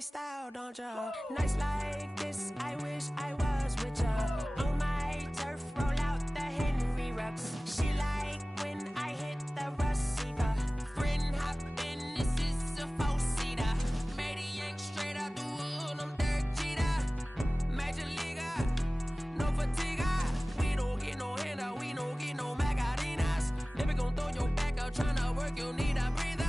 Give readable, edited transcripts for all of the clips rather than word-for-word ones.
style, don't ya? Nights like this, I wish I was with ya. On my turf, roll out the Henry Rux. She like when I hit the receiver. Friend hop in, this is a four-seater. Maniac straight out the wood, I'm Derek Jeter. Major leaguer, no fatigue. We don't get no handout, we don't get no Macarinas. Never gon' throw your back out, tryna work, you need a breather.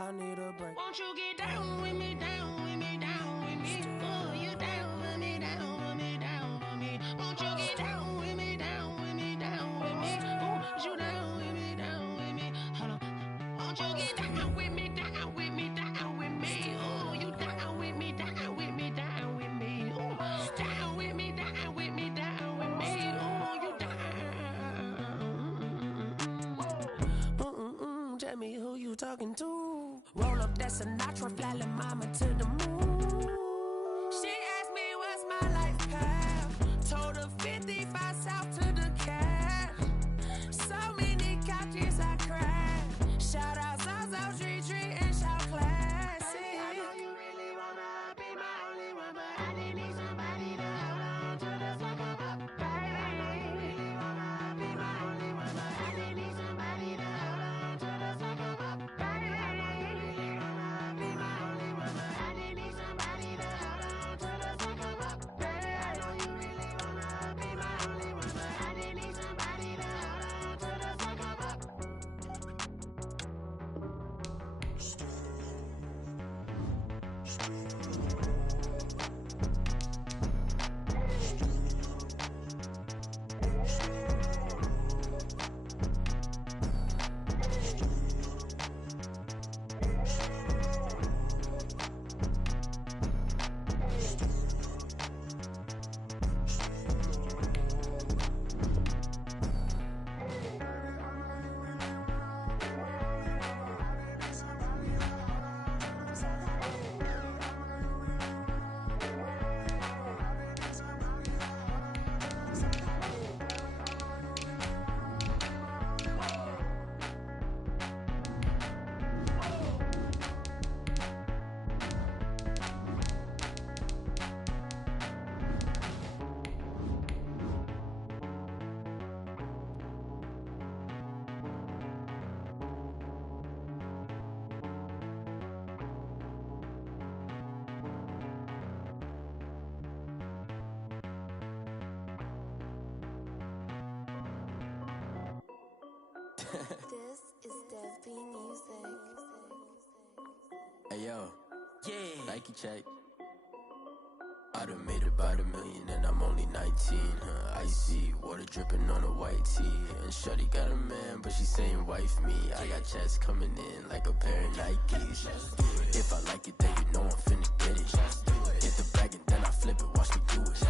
I need a break. Won't you get down with me, down with me, down with me? Oh, you down with me, down with me, down with me. Won't you get down with me, down with me, down with me? Oh, you down with me, down with me? Hold on. Won't you get down with me, down with me, down with me? Oh, you down with me, down with me, down with me? Oh, down with me, down with me, down with me? Oh, you down. Tell me who you talking to. Roll up that Sinatra, fly la mama to the moon. She asked me what's my life path. Told her 55 south to the cat. So many couches I cracked. Shout out Zaza, Street Tree, and shout classic. I know you really wanna be my only one, but I didn't need somebody to hold on to the fuck up, baby. I know you really wanna be my only one, but I didn't need somebody to hold on to the fuck up, baby. This is Dev B Music. Hey yo, yeah, Nike check. I done made about $1 million and I'm only 19, huh? Icy, water dripping on a white tee. And shorty got a man, but she saying wife me. I got checks coming in like a pair of Nikes. If I like it, then you know I'm finna get it. Get the bag and then I flip it, watch me do it.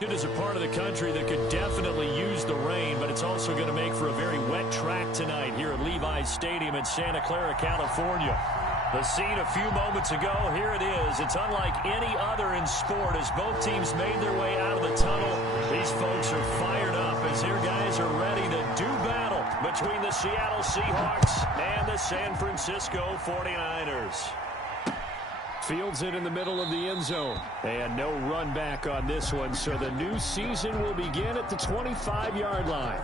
It is a part of the country that could definitely use the rain, but it's also going to make for a very wet track tonight here at Levi's Stadium in Santa Clara, California. The scene a few moments ago, here it is. It's unlike any other in sport as both teams made their way out of the tunnel. These folks are fired up as their guys are ready to do battle between the Seattle Seahawks and the San Francisco 49ers. Fields it in the middle of the end zone. And no run back on this one, so the new season will begin at the 25-yard line.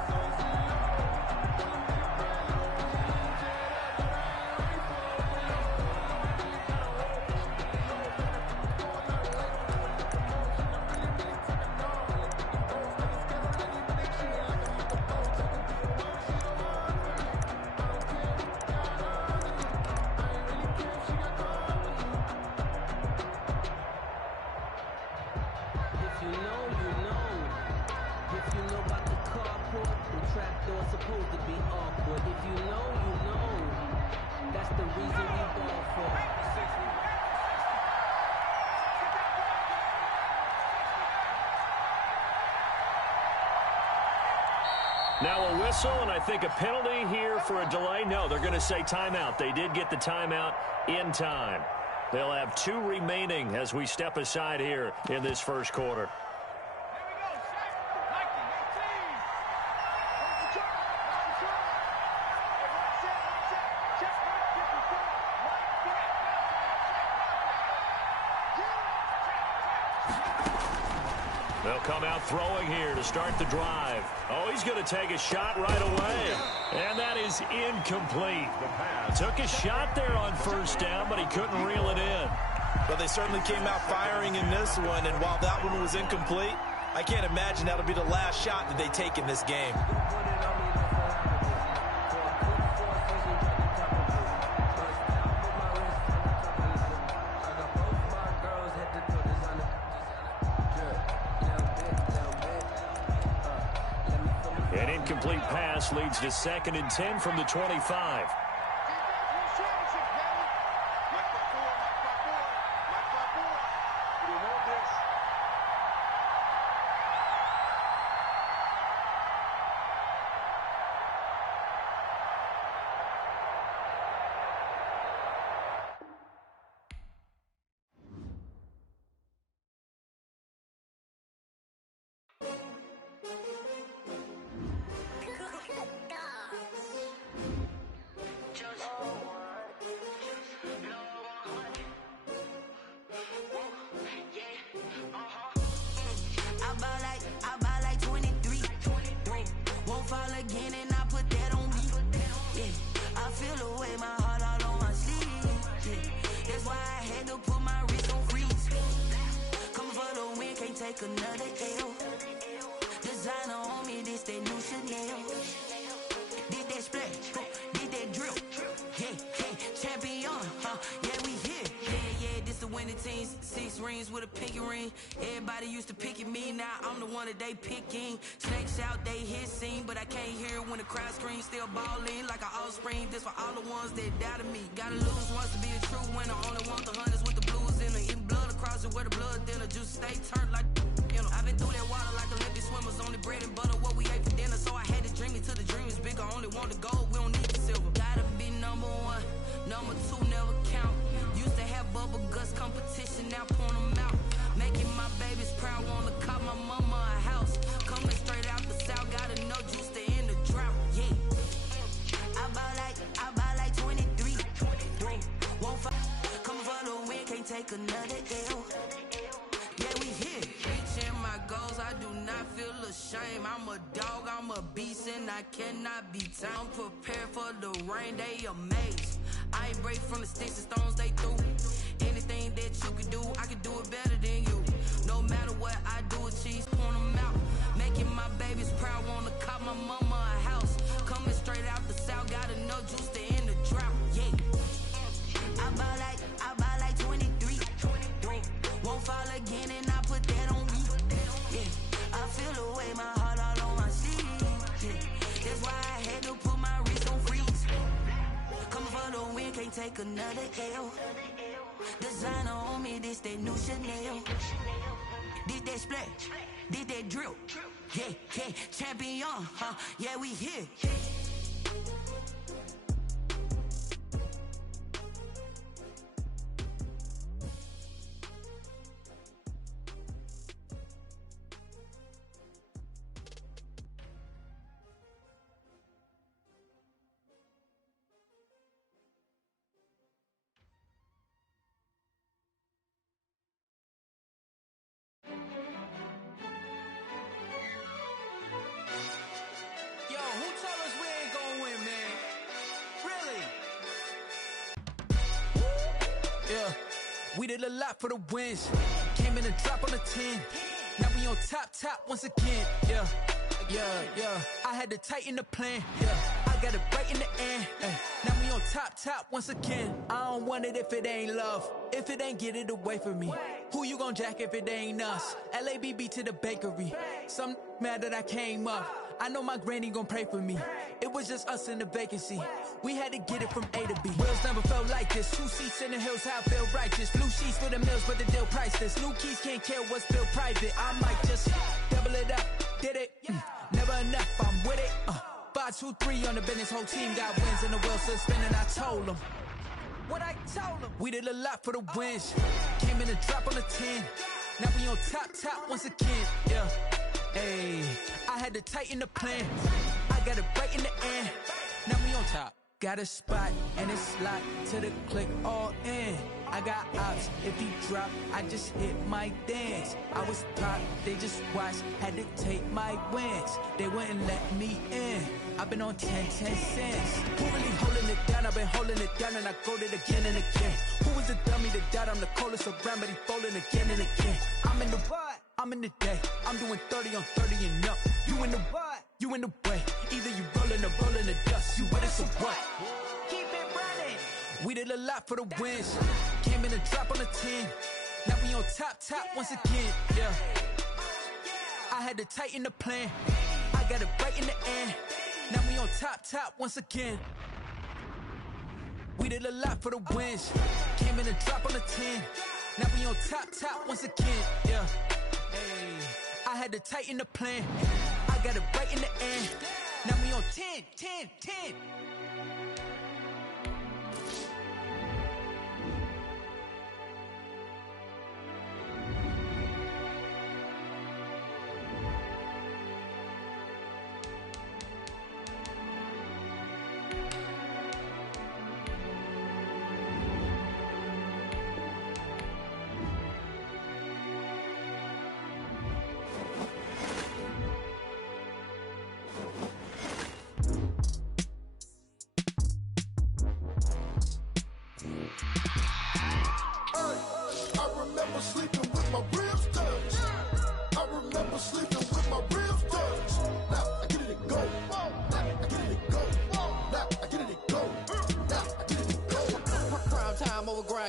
Now a whistle, and I think a penalty here for a delay. No, they're going to say timeout. They did get the timeout in time. They'll have 2 remaining as we step aside here in this first quarter. They'll come out throwing here to start the drive. Oh, he's going to take a shot right away. And that is incomplete. Took a shot there on first down, but he couldn't reel it in. Well, they certainly came out firing in this one, and while that one was incomplete, I can't imagine that'll be the last shot that they take in this game. An incomplete pass leads to 2nd and 10 from the 25. Another L. Designer on me, this that new Chanel. Did that splash, did that drill. Yeah, champion, yeah, we here. Yeah, this the winning teams. 6 rings with a pinky ring. Everybody used to pick at me, now I'm the one that they picking. Snakes out, they hit scene, but I can't hear it when the crowd screams. Still balling like an offspring. This for all the ones that doubted me. Gotta lose once to be a true winner. Only want the hunters with the blues in her. Eating blood across it where the blood dinner. Juice stay turned like. I've been through that water like Olympic swimmers. Only bread and butter, what we ate for dinner. So I had to dream it till the dream is bigger. Only want the gold, we don't need the silver. Gotta be number 1, number 2 never count. Used to have bubble guts competition, now point them out. Making my babies proud, wanna cop my mama a house. Coming straight out the south, gotta know juice to end the drought. Yeah, I buy like 23. Won't fight, coming for the win, can't take another L. Yeah, we here. Reaching my goals, I do not feel ashamed. I'm a dog, I'm a beast, and I cannot be tamed. I'm prepared for the rain, they amazed. I ain't break from the sticks and stones they threw. Anything that you can do, I can do it better than you. No matter what I do, cheese, point them out. Making my babies proud, wanna cop my mama a house. Coming straight out the south, gotta know juice to end the drought. Yeah, I buy like 23. Won't fall again, and I put that on me. Yeah, I feel the way, my heart all on my sleeve. Yeah, that's why I had to put my wrist on freeze. Coming for the win, can't take another L. Designer on me, this that new Chanel. Did that splash, did that drill. Yeah, champion, yeah, we here. We did a lot for the wins. Came in and drop on the 10. Now we on top once again. Yeah. I had to tighten the plan. Yeah. I got it right in the end. Now we on top once again. I don't want it if it ain't love. If it ain't, get it away from me. Who you gon' jack if it ain't us? LABB to the bakery. Some mad that I came up. I know my granny gon' pray for me. It was just us in the vacancy. We had to get it from A to B. Wheels never felt like this. 2 seats in the hills, how I feel righteous. Blue sheets for the mills, but the deal priceless. New keys can't care what's built private. I might just double it up. Did it? Never enough, I'm with it. 5, 2, 3 on the business. Whole team got wins and the wheels still spinning. I told them what I told them. We did a lot for the wins. Came in and drop on the 10. Now we on top once again. Yeah. Hey, I had to tighten the plan. I got it right in the end. Now we on top. Got a spot and it's locked to the click all in. I got ops, if he drop, I just hit my dance. I was top, they just watched, had to take my wins. They wouldn't let me in. I've been on 10 cents. Who really holding it down? I've been holding it down and I go it again and again. Who was the dummy that died? I'm the coldest around, but he folding again and again. I'm in the what? I'm in the day. I'm doing 30 on 30 and up. You in the what? You in the way. Either you rolling or rolling the dust. You with us or what? Keep it running. We did a lot for the wins. Came in and drop on the 10. Now we on top once again. Yeah. I had to tighten the plan. I got it right in the end. Now we on top once again. We did a lot for the wins. Came in and drop on the 10. Now we on top once again. Yeah. Hey. I had to tighten the plan. I got it right in the end. Now we on 10.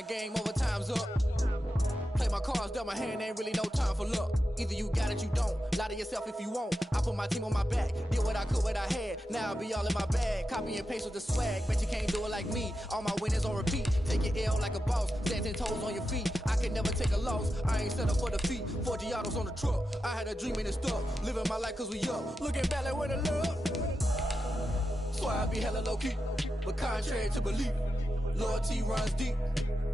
Game over, time's up. Play my cards, dealt my hand, ain't really no time for luck. Either you got it, you don't. Lie to yourself if you won't. I put my team on my back, did what I could, what I had. Now I'll be all in my bag, copy and paste with the swag. Bet you can't do it like me. All my winners on repeat. Take your L like a boss, stand 10 toes on your feet. I can never take a loss. I ain't set up for defeat. 4 Giottos on the truck. I had a dream and it's stuck. Living my life cause we up. Looking back like where the love. So I be hella low key, but contrary to belief, loyalty runs deep.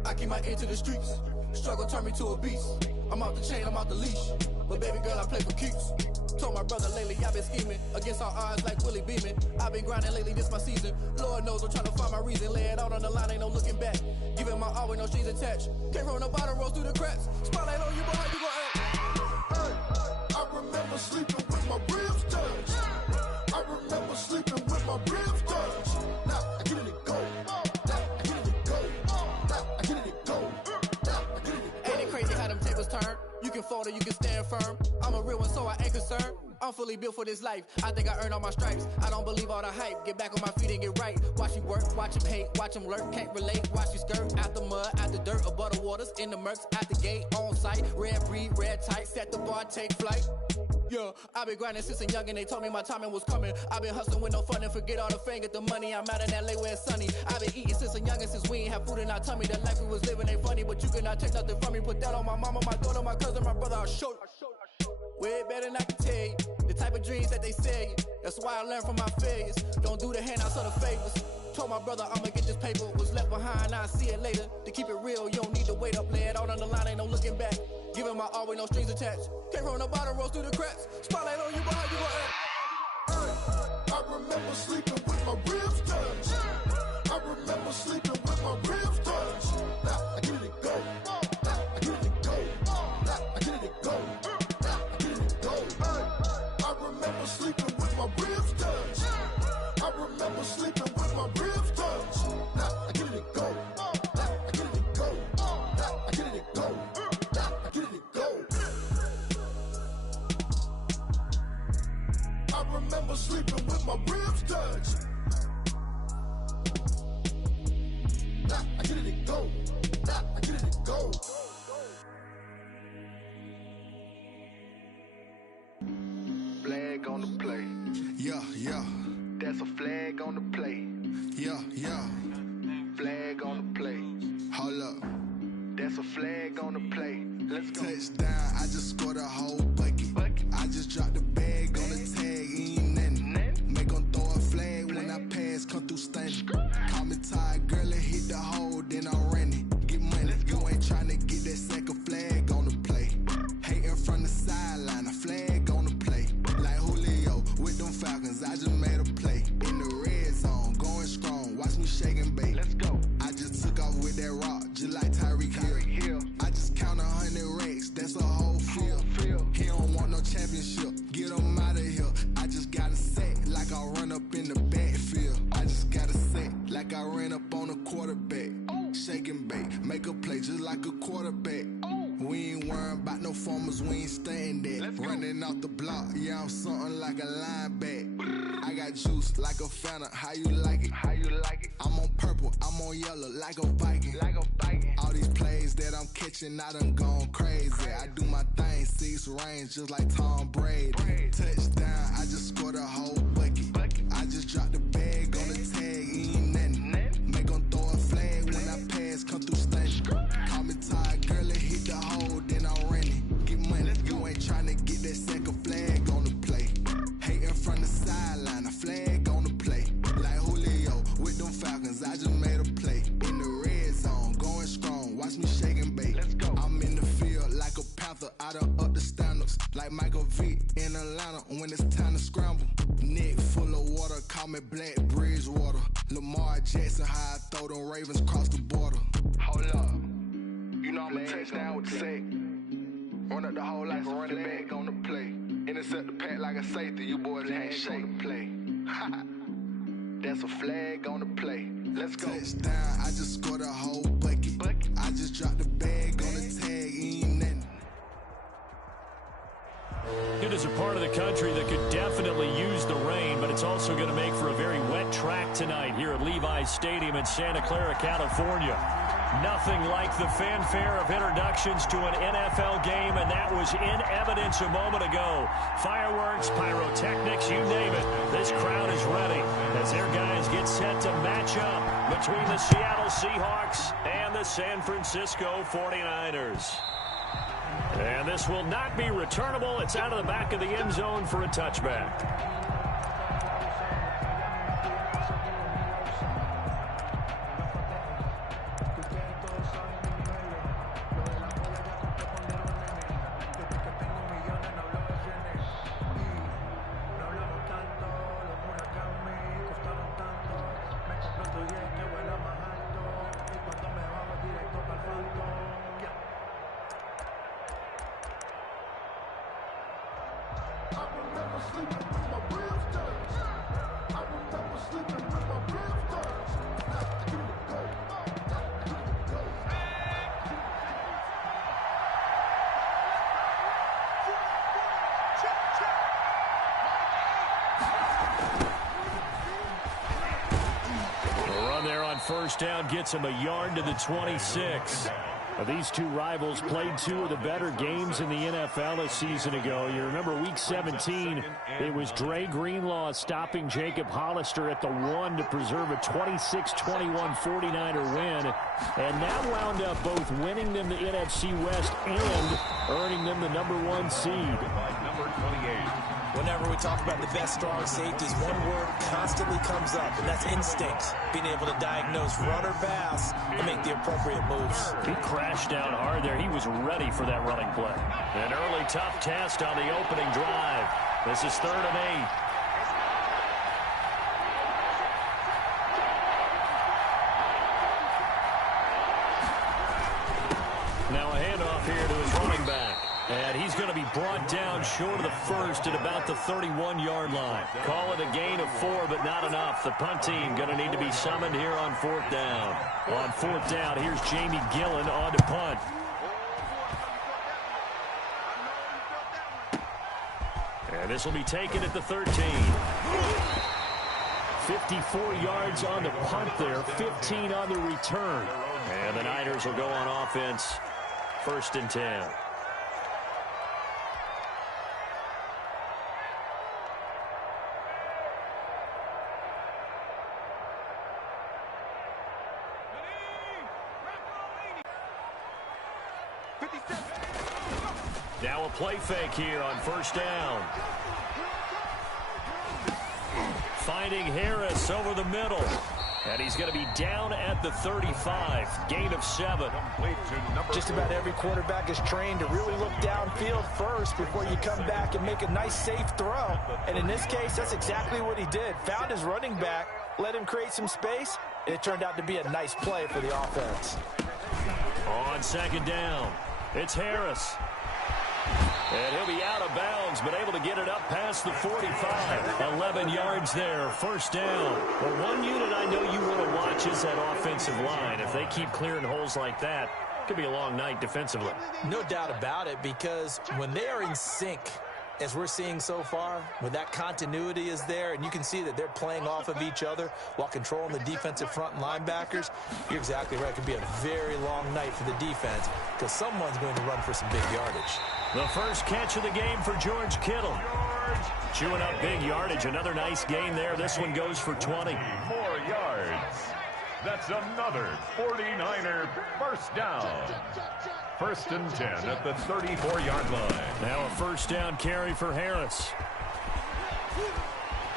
I keep my ear to the streets. Struggle turned me to a beast. I'm off the chain, I'm off the leash. But baby girl, I play for keeps. Told my brother lately, I've been scheming against all odds like Willie Beeman. I've been grinding lately, this my season. Lord knows I'm trying to find my reason. Lay it out on the line, ain't no looking back. Giving my all with no strings attached. Came from the bottom, rose through the cracks. Spotlight on you, boy, how you gon' act? Hey, I remember sleeping with my ribs touched. I remember sleeping with my ribs touched. Now I get it go. You can fold or you can stand firm. I'm a real one, so I ain't concerned. I'm fully built for this life. I think I earned all my stripes. I don't believe all the hype. Get back on my feet and get right. Watch you work, watch him hate, watch him lurk. Can't relate, watch you skirt. Out the mud, out the dirt, above the waters, in the murks, out the gate, on site. Red breed, red tight, set the bar, take flight. Yeah, I've been grinding since a young and they told me my timing was coming. I've been hustling with no fun and forget all the fame, get the money. I'm out in LA where it's sunny. I've been eating since a young and since we ain't have food in our tummy. The life we was living ain't funny, but you cannot take nothing from me. Put that on my mama, my daughter, my cousin, my brother, I'll show you. Way better than I can tell you. The type of dreams that they sell you. That's why I learned from my failures. Don't do the handouts or the favors. Told my brother I'ma get this paper. Was left behind, I'll see it later. To keep it real, you don't need to wait up. Lay it out on the line, ain't no looking back. Giving my all with no strings attached. Came from the bottom, rose through the cracks. Spotlight on you, boy, how you gon' act? I remember sleeping with my ribs touched. I remember sleeping with my ribs touched. Now I get it go. Now I get it go. Now I get it go. Now I get it go. I remember sleeping with my ribs touched. I remember sleeping with my ribs touched. Now I get it go. Now I get it go. Now I get it go. Now I get it go. I remember sleeping with my ribs touched. Now I get it go. Now I get it go. Flag on the play. Yeah, yeah. That's a flag on the play. Yeah, yeah. Flag on the play. Hold up. That's a flag on the play. Let's go. Touchdown, I just scored a whole bucket. I just dropped the bag on the tag, ain't nothing. Make 'em throw a flag when I pass, come through stunning. Call me tired, girl, and hit the hole, then I'm running. Get money, you ain't tryna get that second flag on the play. Hating from the sideline, a flag on the play. Like Julio with them Falcons, I just made a play. In the red zone, going strong, watch like a quarterback. We ain't worrying about no formers, we ain't staying there. Running off the block, yeah, I'm something like a linebacker. I got juice like a Fanta, how you like it? How you like it? I'm on purple, I'm on yellow, like a Viking. Like a Viking. All these plays that I'm catching, I done gone crazy. I do my thing, 6 range, just like Tom Brady. Touchdown, I just scored a whole bucket. I just dropped the bag on the tag, ain't nothing. Make 'em throw a flag when I pass, come through stunning. Call me tired, girl, it hit the hole, then I'm running. Get money, you ain't tryna get that second flag on the play. Hating from the sideline, a flag on the play. Like Julio with them Falcons, I just made a play. In the red zone, going strong, watch me shake and bake. I'm in the field like a panther, I done up the standards. Like Michael Vick in Atlanta when it's time to scramble. Neck full of water, call me Black Bridgewater. Lamar Jackson, how I throw them Ravens cross the border. Hold up, you know I'm a touchdown with the sack. Run up the whole like a running back on the play. Intercept the pack like a safety, you boys can't shake the play. That's a flag on the play. Let's go. Touchdown, I just scored a whole bucket. I just dropped the bag on the tag, ain't nothing. It is a part of the country that could definitely use the rain, but it's also going to make for a very wet track tonight here at Levi's Stadium in Santa Clara, California. Nothing like the fanfare of introductions to an NFL game, and that was in evidence a moment ago. Fireworks, pyrotechnics, you name it. This crowd is ready as their guys get set to match up between the Seattle Seahawks and the San Francisco 49ers. And this will not be returnable. It's out of the back of the end zone for a touchback. First down gets him a yard to the 26. These two rivals played two of the better games in the NFL a season ago. You remember week 17, it was Dre Greenlaw stopping Jacob Hollister at the 1 to preserve a 26-21 49er win. And that wound up both winning them the NFC West and earning them the #1 seed. Number 28. Whenever we talk about the best strong safeties, one word constantly comes up, and that's instinct. Being able to diagnose run or pass and make the appropriate moves. He crashed down hard there. He was ready for that running play. An early tough test on the opening drive. This is 3rd and 8. Now a handoff here to his running back. And he's going to be brought down short of the first at about the 31-yard line. Call it a gain of 4, but not enough. The punt team going to need to be summoned here on 4th down. On 4th down, here's Jamie Gillen on to punt. And this will be taken at the 13. 54 yards on the punt there, 15 on the return. And the Niners will go on offense, 1st and 10. Now a play fake here on 1st down. Finding Harris over the middle. And he's going to be down at the 35. Gain of 7. Just about every quarterback is trained to really look downfield first before you come back and make a nice, safe throw. And in this case, that's exactly what he did. Found his running back, let him create some space, and it turned out to be a nice play for the offense. On 2nd down, it's Harris. And he'll be out of bounds, but able to get it up past the 45. 11 yards there, 1st down. Well, one unit I know you want to watch is that offensive line. If they keep clearing holes like that, Could be a long night defensively. No doubt about it, because when they are in sync, as we're seeing so far, when that continuity is there and you can see that they're playing off of each other while controlling the defensive front and linebackers, you're exactly right. It could be a very long night for the defense because someone's going to run for some big yardage. The first catch of the game for George Kittle. Chewing up big yardage. Another nice gain there. This one goes for 20. More yards. That's another 49er first down. 1st and 10 at the 34-yard line. Now a first down carry for Harris.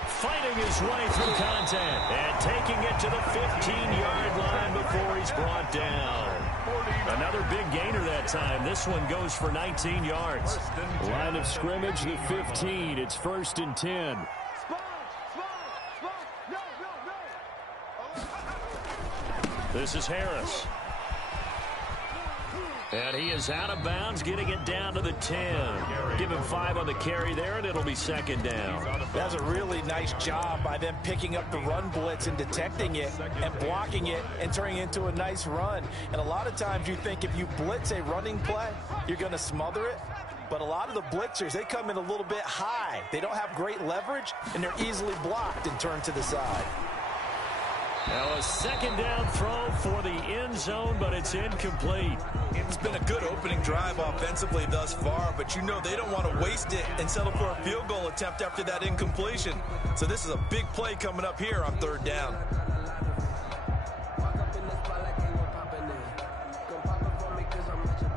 Fighting his way through contact and taking it to the 15-yard line before he's brought down. Another big gainer that time. This one goes for 19 yards. Line of scrimmage, the 15. It's 1st and 10. This is Harris. And he is out of bounds, getting it down to the 10. Give him 5 on the carry there, and it'll be 2nd down. That's a really nice job by them picking up the run blitz and detecting it and blocking it and turning it into a nice run. And a lot of times you think if you blitz a running play, you're going to smother it. But a lot of the blitzers, they come in a little bit high. They don't have great leverage, and they're easily blocked and turned to the side. Now a 2nd down throw for the end zone, but it's incomplete. It's been a good opening drive offensively thus far, but you know they don't want to waste it and settle for a field goal attempt after that incompletion. So this is a big play coming up here on 3rd down.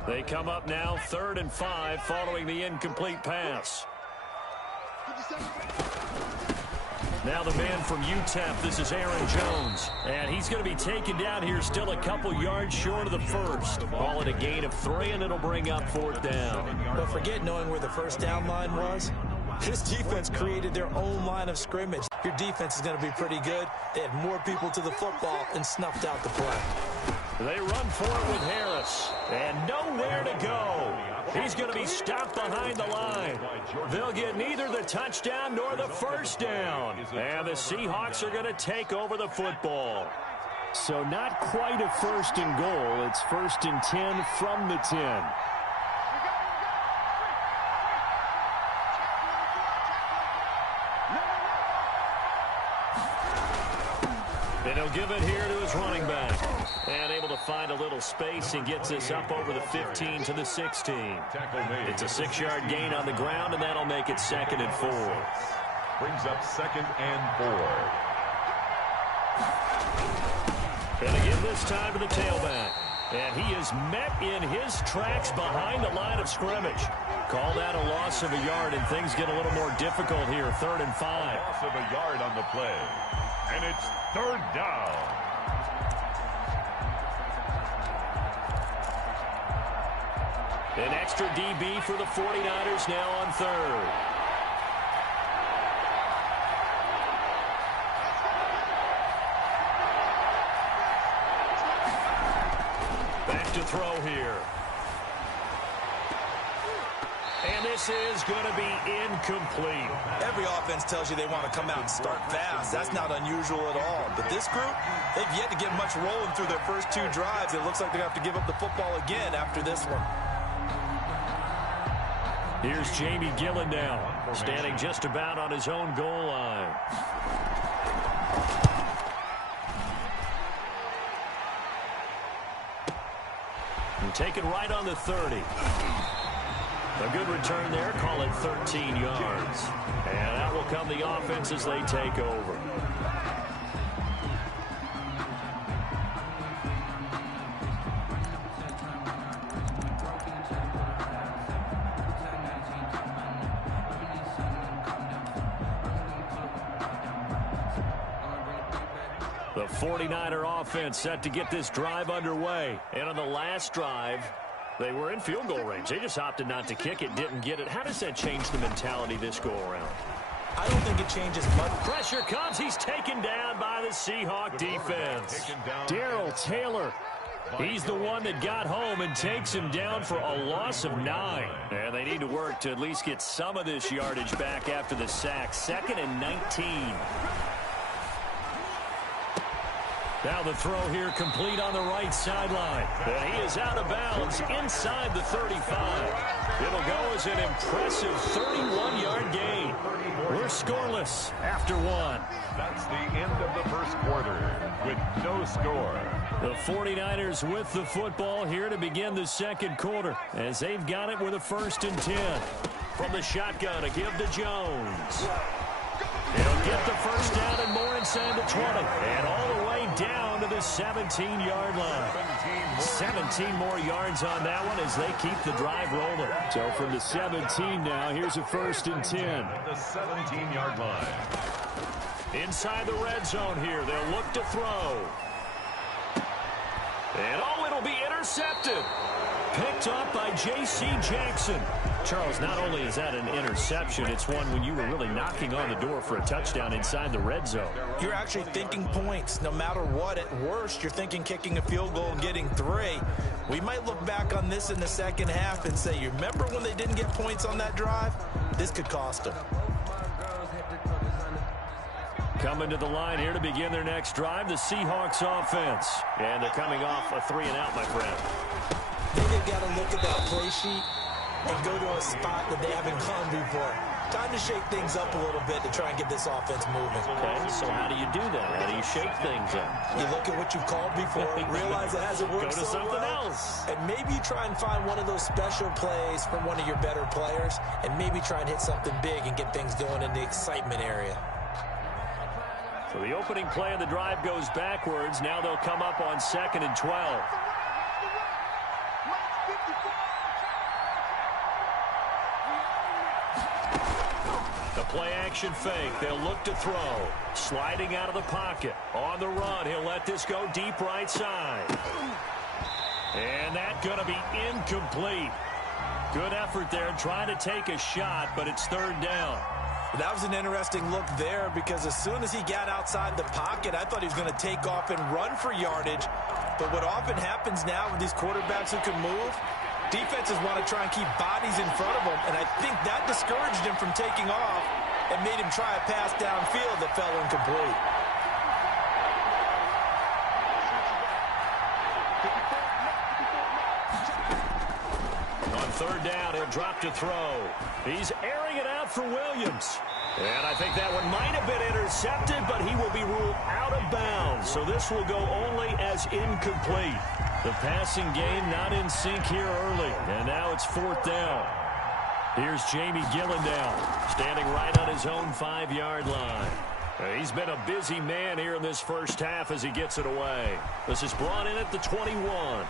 They come up now 3rd and 5 following the incomplete pass. Now the man from UTEP, this is Aaron Jones. And he's going to be taken down here still a couple yards short of the first. Ball at a gain of 3, and it'll bring up 4th down. But forget knowing where the first down line was. This defense created their own line of scrimmage. Your defense is going to be pretty good. They had more people to the football and snuffed out the play. They run for it with Harris. And nowhere to go. He's going to be stopped behind the line. They'll get neither the touchdown nor the first down. And the Seahawks are going to take over the football. So not quite a 1st and goal. It's 1st and 10 from the 10. And he'll give it here to his running back. And able to find a little space and gets this up over the 15 to the 16. It's a 6-yard gain on the ground, and that'll make it 2nd and 4. Brings up 2nd and 4. And again this time to the tailback. And he is met in his tracks behind the line of scrimmage. Call that a loss of a yard, and things get a little more difficult here. 3rd and 5. Loss of a yard on the play. And it's 3rd down. An extra DB for the 49ers now on 3rd. Back to throw here. And this is going to be incomplete. Every offense tells you they want to come out and start fast. That's not unusual at all. But this group, they've yet to get much rolling through their first 2 drives. It looks like they're going to have to give up the football again after this one. Here's Jamie Gillen now, standing just about on his own goal line. And taken right on the 30. A good return there, call it 13 yards. And out will come the offense as they take over. The 49er offense set to get this drive underway. And on the last drive, they were in field goal range. They just opted not to kick it, didn't get it. How does that change the mentality this go-around? I don't think it changes much. Pressure comes. He's taken down by the Seahawk defense. Darrell Taylor. He's the one that got home and takes him down for a loss of 9. And they need to work to at least get some of this yardage back after the sack. 2nd and 19. Now the throw here complete on the right sideline. And he is out of bounds inside the 35. It'll go as an impressive 31-yard gain. We're scoreless after one. That's the end of the first quarter with no score. The 49ers with the football here to begin the second quarter as they've got it with a 1st and 10. From the shotgun to give to Jones. He'll get the first down and more inside the 20. And all the way down to the 17-yard line. 17 more yards on that one as they keep the drive rolling. So from the 17 now, here's a 1st and 10. The 17-yard line. Inside the red zone here, they'll look to throw. And it'll be intercepted. Picked up by J.C. Jackson. Charles, not only is that an interception, it's one when you were really knocking on the door for a touchdown inside the red zone. You're actually thinking points. No matter what, at worst, you're thinking kicking a field goal and getting 3. We might look back on this in the second half and say, you remember when they didn't get points on that drive? This could cost them. Coming to the line here to begin their next drive, the Seahawks offense. And they're coming off a 3-and-out, my friend. I think they've got to look at that play sheet and go to a spot that they haven't gone before. Time to shake things up a little bit to try and get this offense moving. Okay, so how do you do that? How do you shake things up? You look at what you've called before, realize it hasn't worked Go to so something well, else. and maybe try and find one of those special plays from one of your better players, and maybe try and hit something big and get things going in the excitement area. So the opening play of the drive goes backwards. Now they'll come up on 2nd and 12. The play action fake. They'll look to throw. Sliding out of the pocket. On the run. He'll let this go deep right side. And that's going to be incomplete. Good effort there trying to take a shot, but it's 3rd down. That was an interesting look there because as soon as he got outside the pocket, I thought he was going to take off and run for yardage. But what often happens now with these quarterbacks who can move, defenses want to try and keep bodies in front of them, and I think that discouraged him from taking off and made him try a pass downfield that fell incomplete. On 3rd down, he'll drop to throw. He's airing it out for Williams. And I think that one might have been intercepted, but he will be ruled out of bounds. So this will go only as incomplete. The passing game not in sync here early. And now it's 4th down. Here's Jamie Gillendown, standing right on his own 5-yard line. He's been a busy man here in this first half as he gets it away. This is brought in at the 21.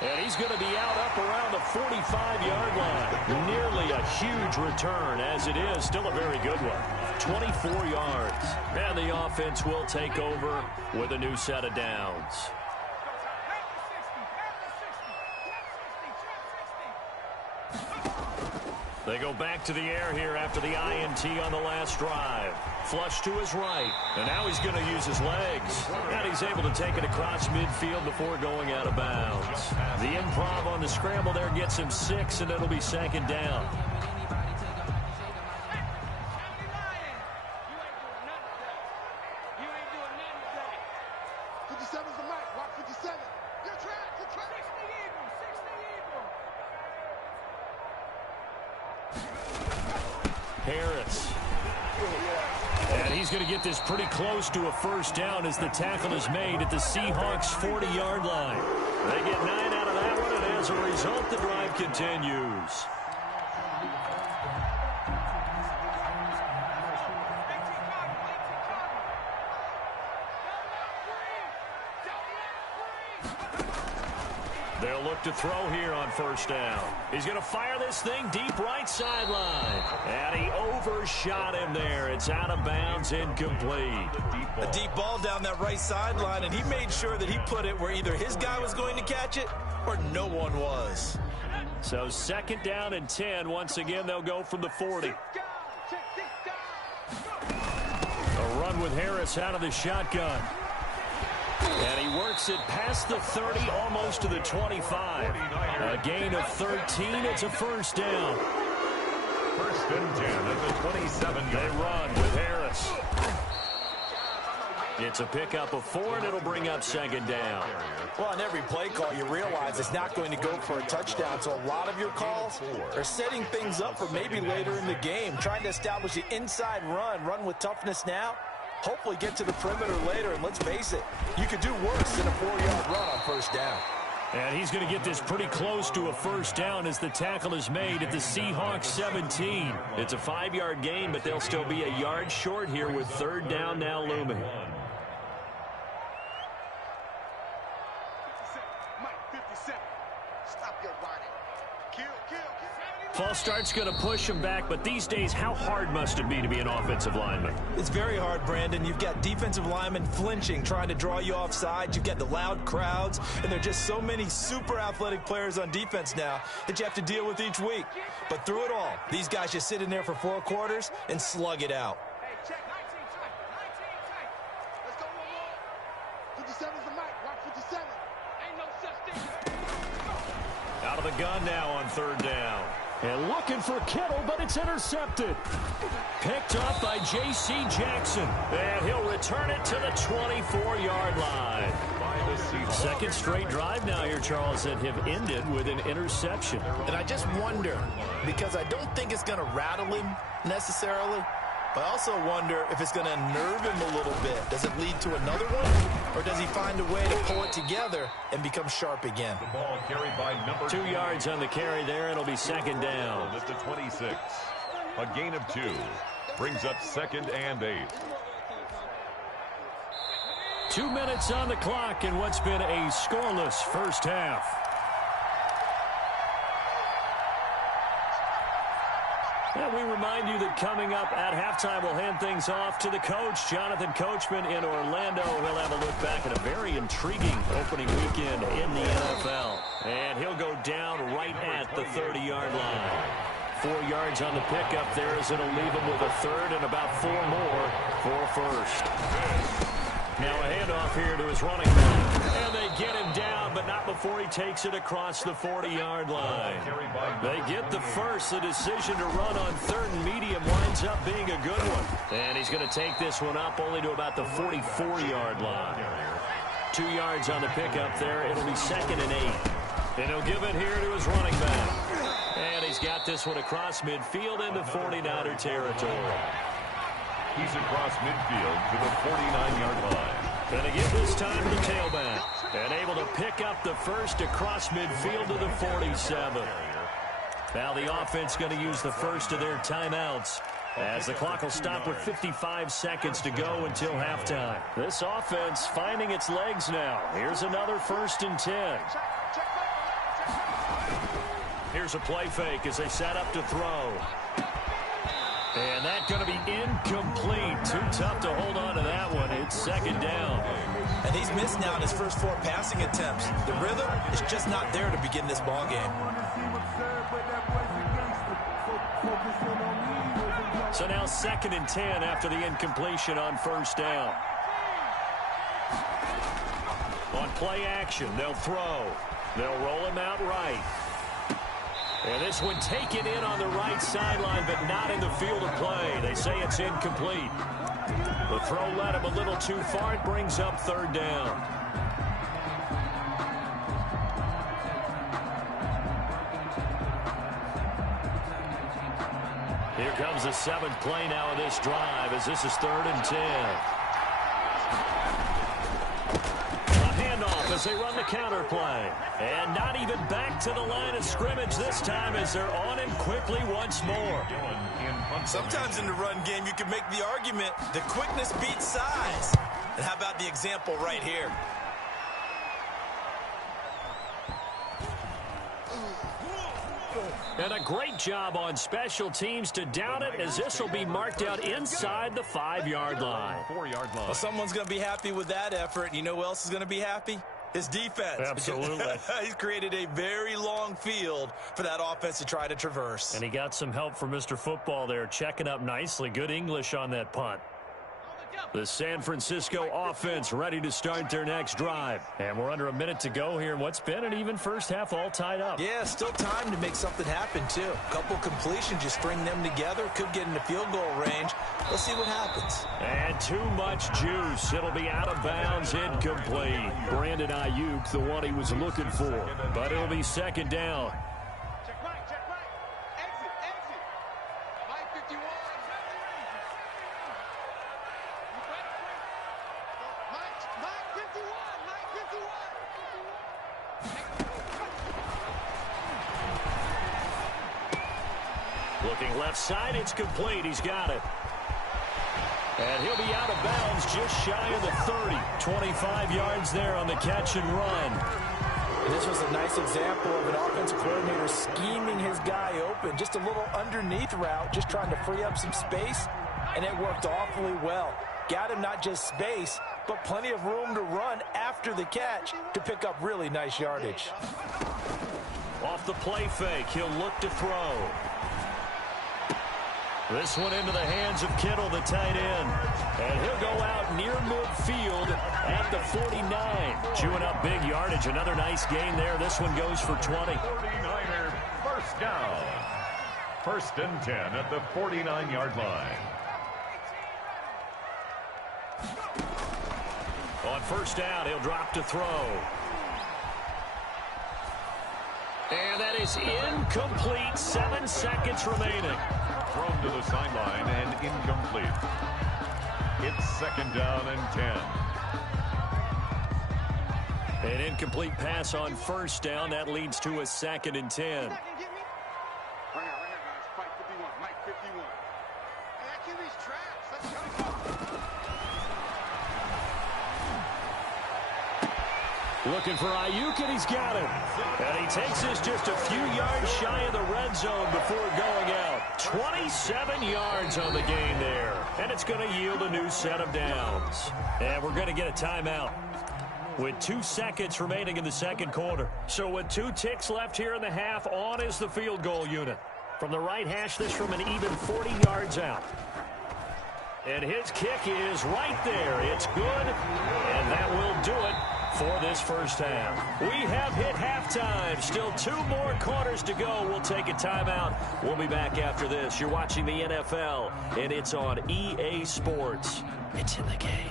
And he's going to be out up around the 45-yard line. Nearly a huge return, as it is. Still a very good one. 24 yards. And the offense will take over with a new set of downs. They go back to the air here after the INT on the last drive. Flush to his right. And now he's going to use his legs. And he's able to take it across midfield before going out of bounds. The improv on the scramble there gets him 6, and it'll be 2nd down. Harris. And he's going to get this pretty close to a 1st down as the tackle is made at the Seahawks' 40-yard line. They get 9 out of that one, and as a result, the drive continues. They'll look to throw here on 1st down. He's going to fire this thing deep right sideline. And he overshot him there. It's out of bounds, incomplete. A deep ball down that right sideline, and he made sure that he put it where either his guy was going to catch it or no one was. So 2nd down and 10. Once again, they'll go from the 40. A run with Harris out of the shotgun. And he works it past the 30, almost to the 25. A gain of 13. It's a 1st down. 1st and 10 at the 27. They run with Harris. It's a pickup of 4, and it'll bring up second down. Well, on every play call, you realize it's not going to go for a touchdown. So a lot of your calls are setting things up for maybe later in the game, trying to establish the inside run with toughness now, hopefully get to the perimeter later. And let's face it, you could do worse than a 4-yard run on first down. And he's going to get this pretty close to a first down as the tackle is made at the Seahawks 17. It's a 5-yard gain, but they'll still be a yard short here with third down now looming. False start's going to push him back, but these days, how hard must it be to be an offensive lineman? It's very hard, Brandon. You've got defensive linemen flinching, trying to draw you offside. You've got the loud crowds, and there are just so many super athletic players on defense now that you have to deal with each week. But through it all, these guys just sit in there for 4 quarters and slug it out. Hey, check 19 tight. 19 tight. Let's go one more. 57's the mic. Watch 57. Ain't no such thing. Out of the gun now on third down. And looking for Kittle, but it's intercepted. Picked up by J.C. Jackson. And he'll return it to the 24-yard line. Second straight drive now here, Charles, that have ended with an interception. And I just wonder, because I don't think it's going to rattle him necessarily, but I also wonder if it's going to unnerve him a little bit. Does it lead to another one, or does he find a way to pull it together and become sharp again? The ball carried by number 2 yards on the carry there. It'll be second down. At the 26. A gain of 2 brings up second and 8. 2 minutes on the clock in what's been a scoreless first half. And we remind you that coming up at halftime, we'll hand things off to the coach, Jonathan Coachman in Orlando. He'll have a look back at a very intriguing opening weekend in the NFL. And he'll go down right at the 30-yard line. 4 yards on the pickup there as it'll leave him with a third and about 4 more for a first. Now a handoff here to his running back. And they get him down, but not before he takes it across the 40-yard line. They get the first. The decision to run on third and medium winds up being a good one. And he's going to take this one up only to about the 44-yard line. 2 yards on the pickup there. It'll be second and 8. And he'll give it here to his running back. And he's got this one across midfield into 49er territory. He's across midfield to the 49-yard line. And again this time to the tailback. And able to pick up the first across midfield to the 47. Now the offense going to use the first of their timeouts as the clock will stop with 55 seconds to go until halftime. This offense finding its legs now. Here's another 1st and 10. Here's a play fake as they set up to throw. And that's going to be incomplete. Too tough to hold on to that one. It's second down. And he's missed now in his first 4 passing attempts. The rhythm is just not there to begin this ball game. So now 2nd and 10 after the incompletion on first down. On play action, they'll throw. They'll roll him out right. And this one taken in on the right sideline, but not in the field of play. They say it's incomplete. The throw led him a little too far. It brings up third down. Here comes the 7th play now of this drive as this is 3rd and 10. As they run the counter play. And not even back to the line of scrimmage this time as they're on him quickly once more. Sometimes in the run game, you can make the argument the quickness beats size. And how about the example right here? And a great job on special teams to down it as this will be marked out inside the 5-yard line. 4-yard line. Well, someone's going to be happy with that effort. And you know who else is going to be happy? His defense. Absolutely. He's created a very long field for that offense to try to traverse. And he got some help from Mr. Football there, checking up nicely. Good English on that punt. The San Francisco offense ready to start their next drive. And we're under a minute to go here in what's been an even first half, all tied up. Yeah, still time to make something happen, too. A couple completions, just string them together. Could get into field goal range. Let's see what happens. And too much juice. It'll be out of bounds, incomplete. Brandon Ayuk, the one he was looking for. But it'll be second down. Looking left side, it's complete. He's got it. And he'll be out of bounds just shy of the 30. 25 yards there on the catch and run. This was a nice example of an offensive coordinator scheming his guy open. Just a little underneath route, just trying to free up some space, and it worked awfully well. Got him not just space, but plenty of room to run after the catch to pick up really nice yardage. Off the play fake, he'll look to throw. This one into the hands of Kittle, the tight end. And he'll go out near midfield at the 49. Chewing up big yardage. Another nice gain there. This one goes for 20. 49er first down. 1st and 10 at the 49-yard line. On first down, he'll drop to throw. And that is incomplete. 7 seconds remaining. Thrown to the sideline and incomplete. It's 2nd down and 10. An incomplete pass on first down. That leads to a 2nd and 10. Right here, guys. Fight 51. Mike 51. Hey, that QB's trash. Let's go. Looking for Ayuk, and he's got it. And he takes this just a few yards shy of the red zone before going out. 27 yards on the gain there. And it's going to yield a new set of downs. And we're going to get a timeout with 2 seconds remaining in the second quarter. So with 2 ticks left here in the half, on is the field goal unit. From the right hash, this from an even 40 yards out. And his kick is right there. It's good, and that will do it for this first half. We have hit halftime. Still 2 more quarters to go. We'll take a timeout. We'll be back after this. You're watching the NFL, and it's on EA Sports. It's in the game.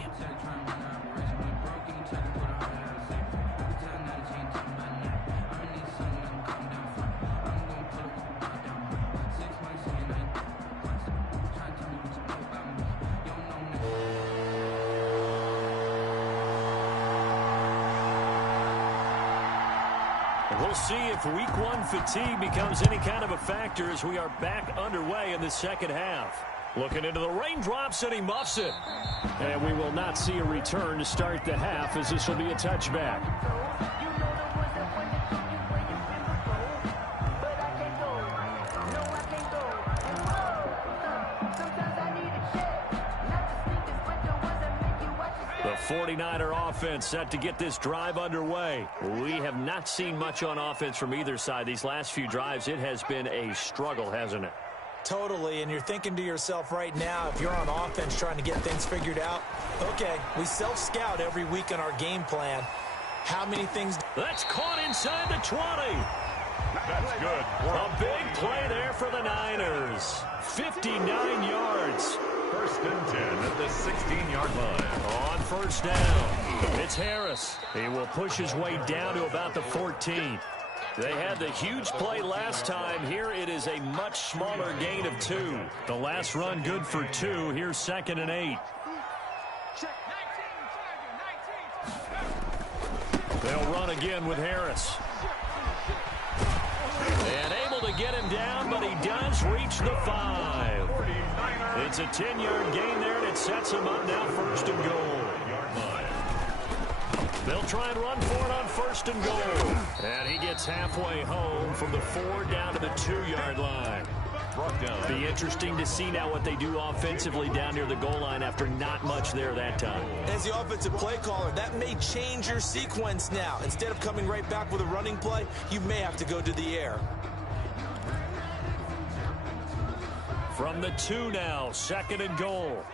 We'll see if week 1 fatigue becomes any kind of a factor as we are back underway in the second half. Looking into the raindrops, and he muffs it. And we will not see a return to start the half, as this will be a touchback. The 49er offense set to get this drive underway. We have not seen much on offense from either side. These last few drives, it has been a struggle, hasn't it? Totally, and you're thinking to yourself right now, if you're on offense trying to get things figured out, okay, we self-scout every week on our game plan. How many things? That's caught inside the 20. That's good. A big play there for the Niners. 59 yards. 1st and 10 at the 16-yard line. On first down, it's Harris. He will push his way down to about the 14. They had the huge play last time. Here it is a much smaller gain of 2. The last run good for 2. Here's 2nd and 8. They'll run again with Harris. And able to get him down, but he does reach the 5. It's a 10-yard gain there, and it sets him up now 1st and goal. They'll try and run for it on 1st and goal. And he gets halfway home from the 4 down to the 2-yard line. Be interesting to see now what they do offensively down near the goal line after not much there that time. As the offensive play caller, that may change your sequence now. Instead of coming right back with a running play, you may have to go to the air. From the 2 now, 2nd and goal.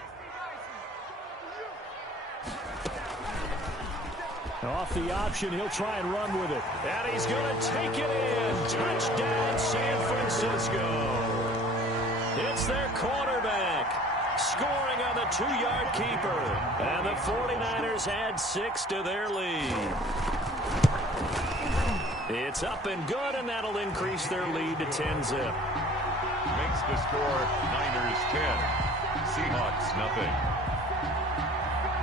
Off the option, he'll try and run with it. And he's going to take it in. Touchdown, San Francisco. It's their quarterback scoring on the 2-yard keeper. And the 49ers add 6 to their lead. It's up and good, and that'll increase their lead to 10-zip. Makes the score Niners 10, Seahawks nothing.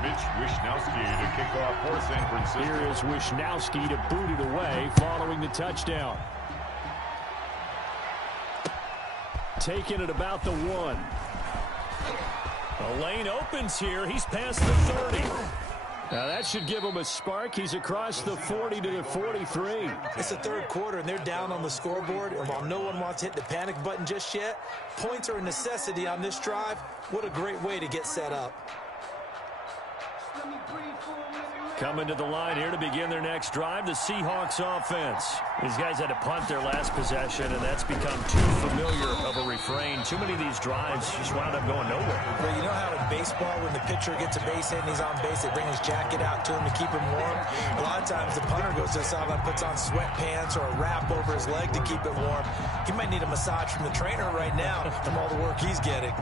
Mitch Wishnowsky to kick off for San Francisco. Here is Wishnowsky to boot it away following the touchdown. Taking it about the 1. The lane opens here. He's past the 30. Now that should give him a spark. He's across the 40 to the 43. It's the third quarter, and they're down on the scoreboard. And while no one wants to hit the panic button just yet, points are a necessity on this drive. What a great way to get set up. Coming to the line here to begin their next drive, the Seahawks offense. These guys had to punt their last possession, and that's become too familiar of a refrain. Too many of these drives just wound up going nowhere. Well, you know how in baseball, when the pitcher gets a base hit and he's on base, they bring his jacket out to him to keep him warm? A lot of times the punter goes to the sideline, puts on sweatpants or a wrap over his leg to keep it warm. He might need a massage from the trainer right now from all the work he's getting.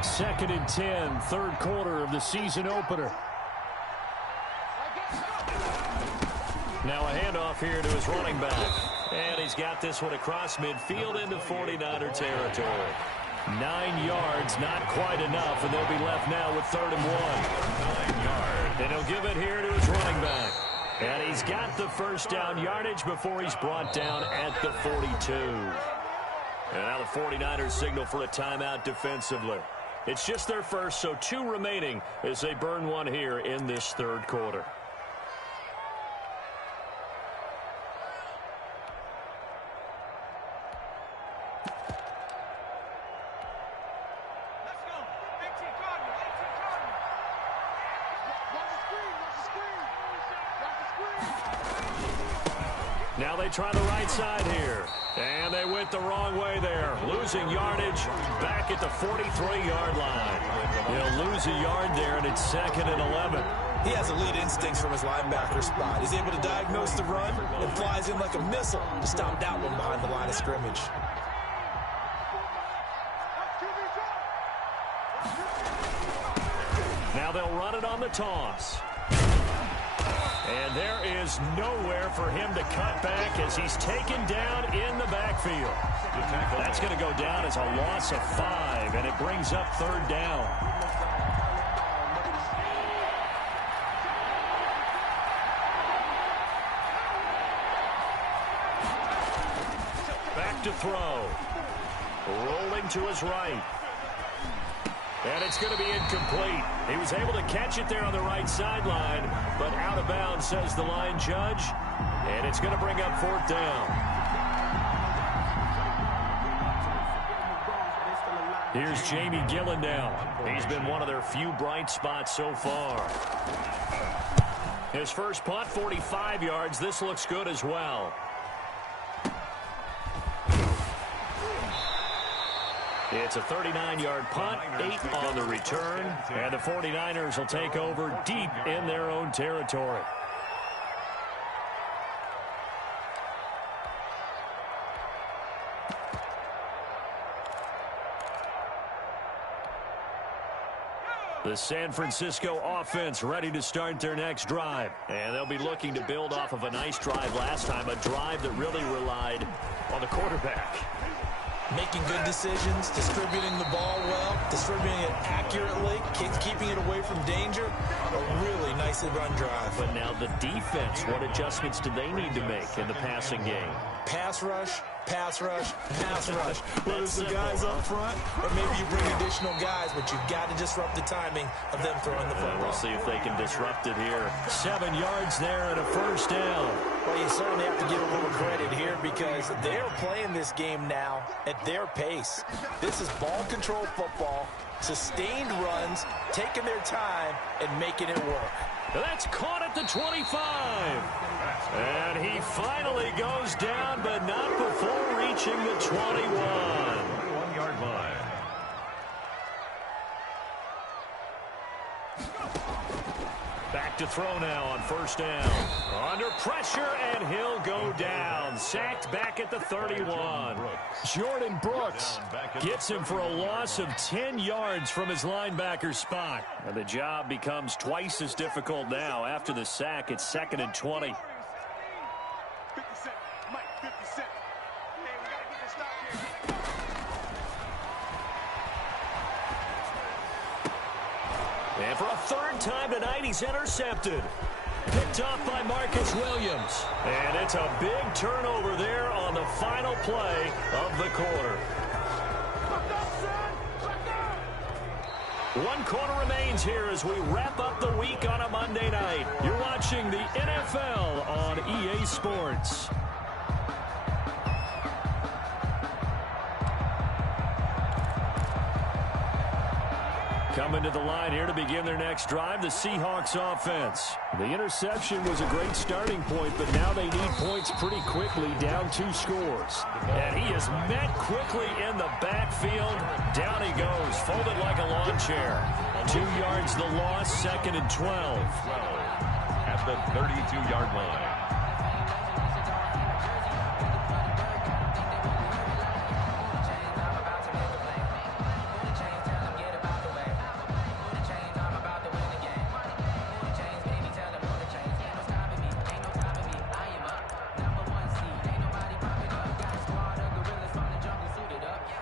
2nd and 10, third quarter of the season opener. Now a handoff here to his running back. And he's got this one across midfield into 49er territory. 9 yards, not quite enough, and they'll be left now with 3rd and 1. 9 yards. And he'll give it here to his running back. And he's got the first down yardage before he's brought down at the 42. And now the 49ers signal for a timeout defensively. It's just their first, so 2 remaining as they burn one here in this third quarter. Now they try the right side here. And they went the wrong way there. Losing yardage back at the 43-yard line. He'll lose a yard there, and it's 2nd and 11. He has elite instincts from his linebacker spot. He's able to diagnose the run and flies in like a missile to stop that one behind the line of scrimmage. Now they'll run it on the toss. And there is nowhere for him to cut back as he's taken down in the backfield. That's going to go down as a loss of 5, and it brings up 3rd down. Back to throw. Rolling to his right. And it's going to be incomplete. He was able to catch it there on the right sideline, but out of bounds, says the line judge. And it's going to bring up 4th down. Here's Jamie Gillendown. He's been one of their few bright spots so far. His first punt, 45 yards. This looks good as well. It's a 39-yard punt, 8 on the return, and the 49ers will take over deep in their own territory. The San Francisco offense ready to start their next drive. And they'll be looking to build off of a nice drive last time, a drive that really relied on the quarterback. Making good decisions, distributing the ball well, distributing it accurately, keeping it away from danger. A really nicely run drive. But now the defense, what adjustments do they need to make in the passing game? Pass rush, pass rush, pass rush. Whether it's the guys up front or maybe you bring additional guys, but you've got to disrupt the timing of them throwing the football. We'll see if they can disrupt it here. 7 yards there and a first down. Well, you certainly have to give a little credit here because they're playing this game now at their pace. This is ball control football, sustained runs, taking their time, and making it work. That's caught at the 25. And he finally goes down, but not before reaching the 21. 21-yard line. Back to throw now on first down. Under pressure, and he'll go down. Sacked back at the 31. Jordan Brooks gets him for a loss of 10 yards from his linebacker spot. And the job becomes twice as difficult now. After the sack, it's 2nd and 20. 50 Mike, 50 Hey, we got to get this stop here. And for a 3rd time tonight, he's intercepted. Picked off by Marcus Williams. And it's a big turnover there on the final play of the quarter. One quarter remains here as we wrap up the week on a Monday night. You're watching the NFL on EA Sports. Coming to the line here to begin their next drive, the Seahawks offense. The interception was a great starting point, but now they need points pretty quickly, down 2 scores. And he is met quickly in the backfield. Down he goes, folded like a lawn chair. 2 yards the loss, 2nd and 12. At the 32-yard line.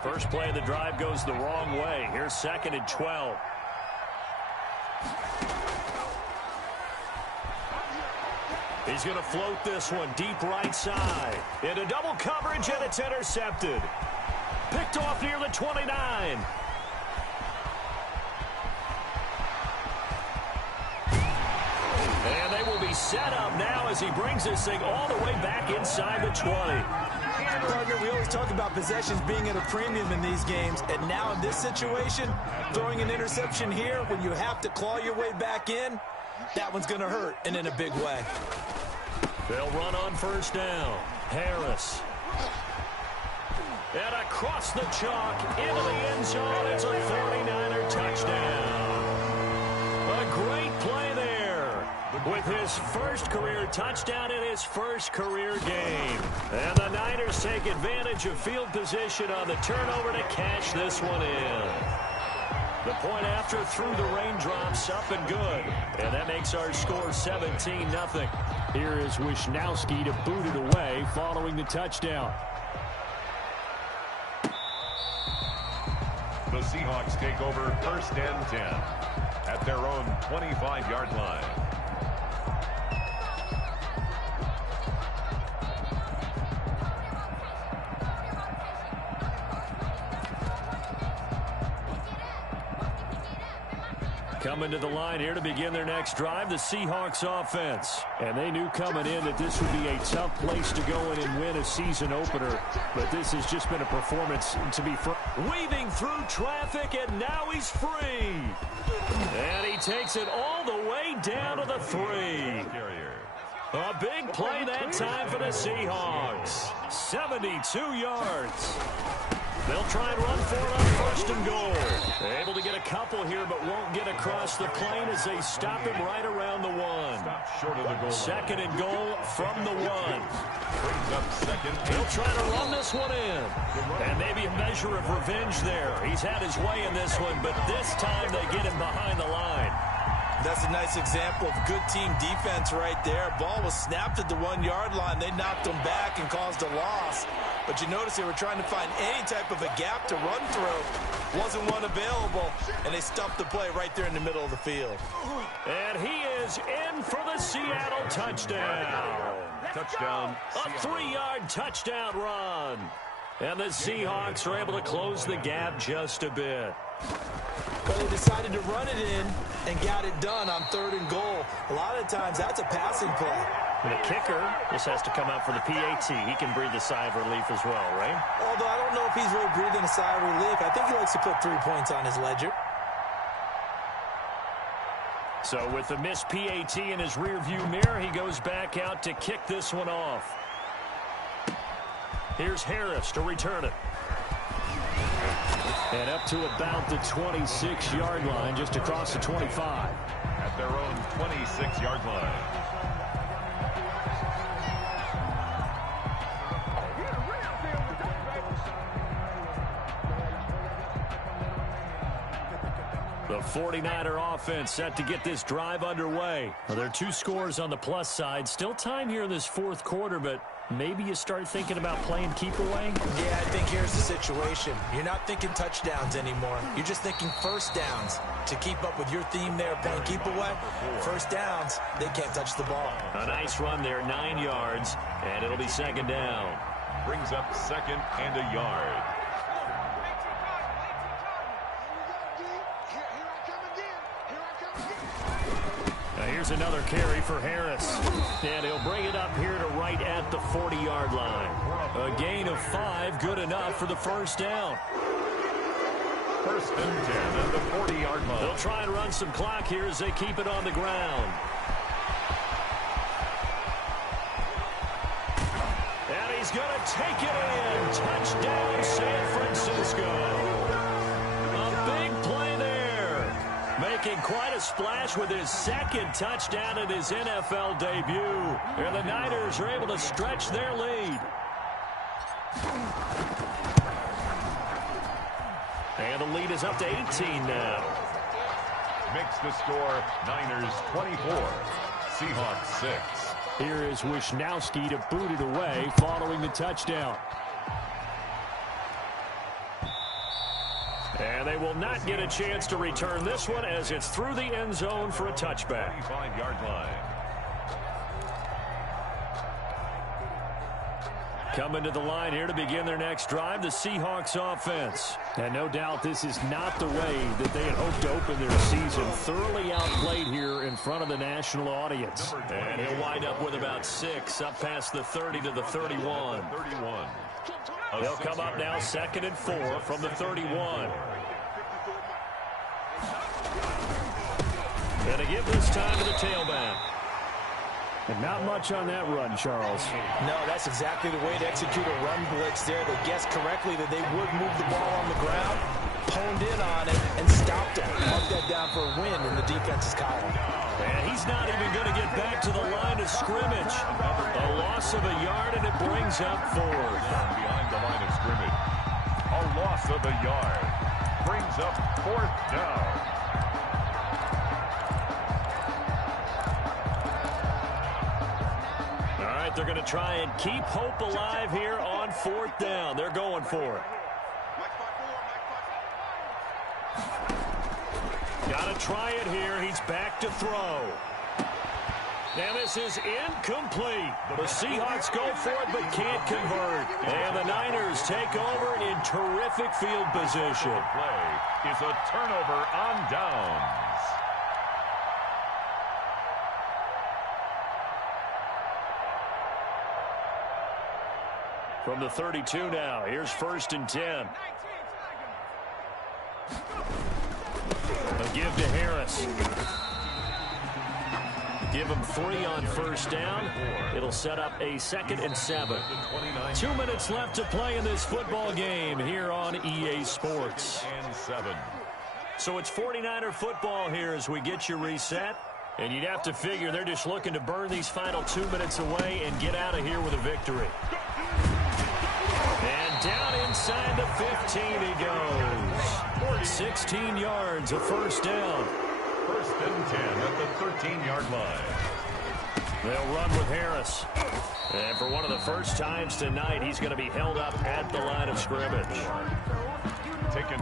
First play of the drive goes the wrong way. Here's 2nd and 12. He's going to float this one deep right side. Into double coverage, and it's intercepted. Picked off near the 29. And they will be set up now as he brings this thing all the way back inside the 20. Partner, we always talk about possessions being at a premium in these games, and now in this situation, throwing an interception here when you have to claw your way back in, that one's going to hurt, and in a big way. They'll run on first down. Harris. And across the chalk, into the end zone, it's a 49er touchdown. A great play there. With his first career touchdown in his first career game. And the Niners take advantage of field position on the turnover to cash this one in. The point after through the raindrops, up and good. And that makes our score 17-0. Here is Wisnowski to boot it away following the touchdown. The Seahawks take over 1st and 10 at their own 25-yard line. Coming to the line here to begin their next drive, the Seahawks offense. And they knew coming in that this would be a tough place to go in and win a season opener. But this has just been a performance to be weaving through traffic, and now he's free. And he takes it all the way down to the 3. A big play that time for the Seahawks. 72 yards. They'll try and run for it on 1st and goal. They're able to get a couple here, but won't get across the plane as they stop him right around the 1. 2nd and goal from the 1. He'll try to run this one in. And maybe a measure of revenge there. He's had his way in this one, but this time they get him behind the line. That's a nice example of good team defense right there. Ball was snapped at the 1-yard line. They knocked him back and caused a loss. But you notice they were trying to find any type of a gap to run through. Wasn't one available, and they stuffed the play right there in the middle of the field. And he is in for the Seattle touchdown. Touchdown. A 3-yard touchdown run. And the Seahawks are able to close the gap just a bit. But they decided to run it in and got it done on 3rd and goal. A lot of times that's a passing play. And the kicker just has to come out for the PAT. He can breathe a sigh of relief as well, right? Although I don't know if he's really breathing a sigh of relief. I think he likes to put 3 points on his ledger. So with the missed PAT in his rearview mirror, he goes back out to kick this one off. Here's Harris to return it. And up to about the 26-yard line, just across the 25. at their own 26-yard line. The 49er offense set to get this drive underway. Well, there are 2 scores on the plus side. Still time here in this fourth quarter, but maybe you start thinking about playing keep away? Yeah, I think here's the situation. You're not thinking touchdowns anymore. You're just thinking first downs. To keep up with your theme there, playing keep away, first downs, they can't touch the ball. A nice run there, 9 yards, and it'll be second down. Brings up second and a yard. Here's another carry for Harris. And he'll bring it up here to right at the 40-yard line. A gain of 5, good enough for the first down. First and 10 at the 40-yard line. They'll try and run some clock here as they keep it on the ground. And he's going to take it in. Touchdown, San Francisco. Making quite a splash with his second touchdown in his NFL debut. And the Niners are able to stretch their lead. And the lead is up to 18 now. Makes the score Niners 24, Seahawks 6. Here is Wisnowski to boot it away following the touchdown. And they will not get a chance to return this one as it's through the end zone for a touchback. 25-yard line. Coming to the line here to begin their next drive, the Seahawks offense. And no doubt this is not the way that they had hoped to open their season. Thoroughly outplayed here in front of the national audience. And he'll wind up with about 6, up past the 30 to the 31. They'll come up now 2nd and 4 from the 31. And to give this time to the tailback. And not much on that run, Charles. No, that's exactly the way to execute a run blitz there. They guessed correctly that they would move the ball on the ground, honed in on it, and stopped it. Marked that down for a win in the defense's column. And he's not even going to get back to the line of scrimmage. A loss of a yard, and it brings up 4. Behind the line of scrimmage. A loss of a yard. Brings up 4th down. All right, they're going to try and keep hope alive here on 4th down. They're going for it. Got to try it here. He's back to throw. Now this is incomplete. The Seahawks go for it but can't convert. And the Niners take over in terrific field position. Play is a turnover on downs. From the 32 now, here's 1st and 10. A give to Harris. Give him 3 on 1st down. It'll set up a 2nd and 7. 2 minutes left to play in this football game here on EA Sports. And 7. So it's 49er football here as we get you reset. And you'd have to figure they're just looking to burn these final 2 minutes away and get out of here with a victory. And down inside the 15 he goes. 16 yards, a 1st down. 1st and 10 at the 13-yard line. They'll run with Harris. And for one of the first times tonight, he's going to be held up at the line of scrimmage.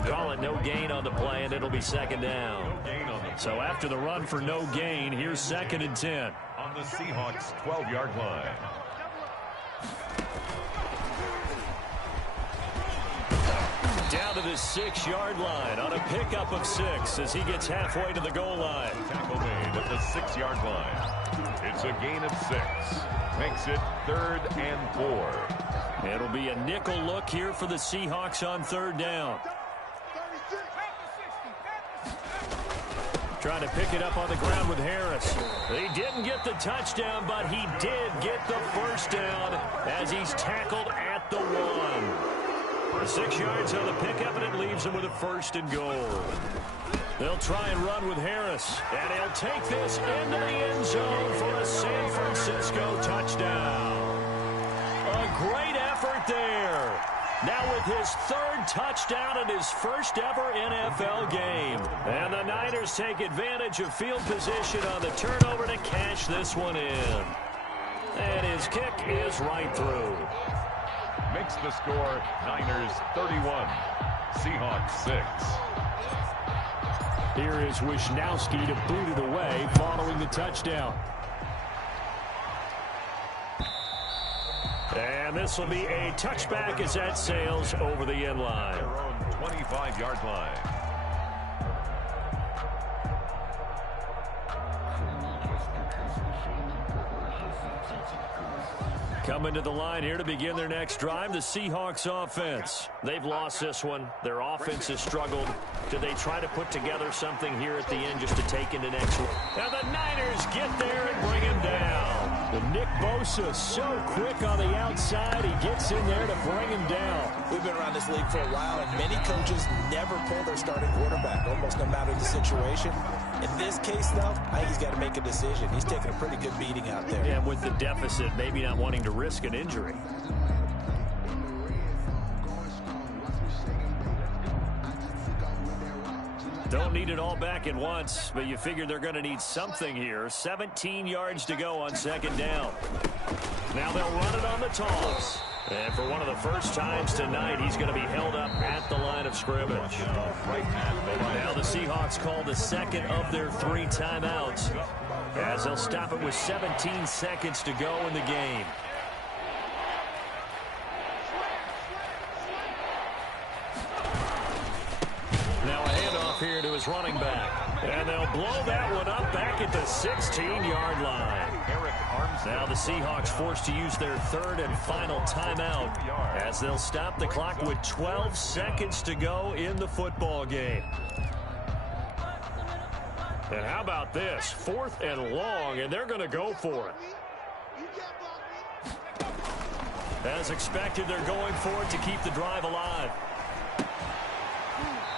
Call it no gain on the play, and it'll be 2nd down. So after the run for no gain, here's 2nd and 10. On the Seahawks' 12-yard line. Down to the 6-yard line on a pickup of 6 as he gets halfway to the goal line. Tackle made at the 6-yard line. It's a gain of 6. Makes it 3rd and 4. It'll be a nickel look here for the Seahawks on 3rd down. Trying to pick it up on the ground with Harris. He didn't get the touchdown, but he did get the 1st down as he's tackled at the 1. 6 yards on the pickup, and it leaves him with a 1st and goal. They'll try and run with Harris, and he'll take this into the end zone for a San Francisco touchdown. A great effort there. Now with his third touchdown in his first ever NFL game. And the Niners take advantage of field position on the turnover to cash this one in. And his kick is right through. Makes the score Niners 31, Seahawks 6. Here is Wishnowski to boot it away following the touchdown. And this will be a touchback as that sails over the end line. Their own 25-yard line. Coming to the line here to begin their next drive, the Seahawks offense. They've lost this one. Their offense has struggled. Do they try to put together something here at the end just to take into next one? Now the Niners get there and bring him down. The Nick Bosa so quick on the outside. He gets in there to bring him down. We've been around this league for a while, and many coaches never pull their starting quarterback, almost no matter the situation. In this case, though, I think he's got to make a decision. He's taking a pretty good beating out there. Yeah, with the deficit, maybe not wanting to risk an injury. Don't need it all back at once, but you figure they're going to need something here. 17 yards to go on second down. Now they'll run it on the toss. And for one of the first times tonight, he's going to be held up at the line of scrimmage. Now the Seahawks call the second of their 3 timeouts, as they'll stop it with 17 seconds to go in the game. Now a handoff here to his running back. And they'll blow that one up back at the 16-yard line. Now the Seahawks forced to use their third and final timeout, as they'll stop the clock with 12 seconds to go in the football game. And how about this? 4th and long, and they're going to go for it. As expected, they're going for it to keep the drive alive.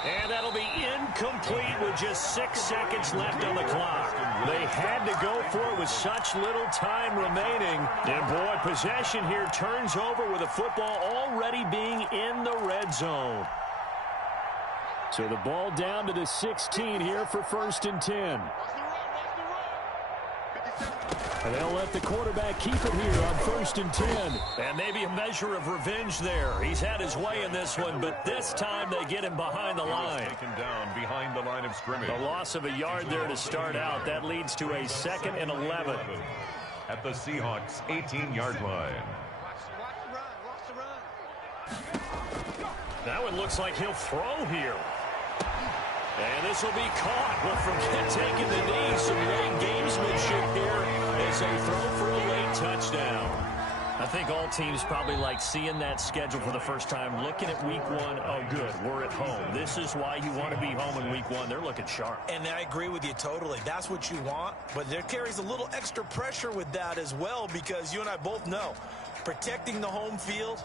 And that'll be incomplete with just 6 seconds left on the clock. They had to go for it with such little time remaining. And boy, possession here turns over with the football already being in the red zone. So the ball down to the 16 here for 1st and 10. And they'll let the quarterback keep it here on 1st and 10. And maybe a measure of revenge there. He's had his way in this one, but this time they get him behind the line. Taken down behind the line of scrimmage. The loss of a yard there to start out. That leads to a 2nd and 11. At the Seahawks' 18-yard line. Now it looks like he'll throw here. And this will be caught. Well, forget taking the knee. Some late gamesmanship here as they throw for a late touchdown. I think all teams probably like seeing that schedule for the first time, looking at week 1. Oh, good, we're at home. This is why you want to be home in week 1. They're looking sharp. And I agree with you totally. That's what you want. But there carries a little extra pressure with that as well, because you and I both know protecting the home field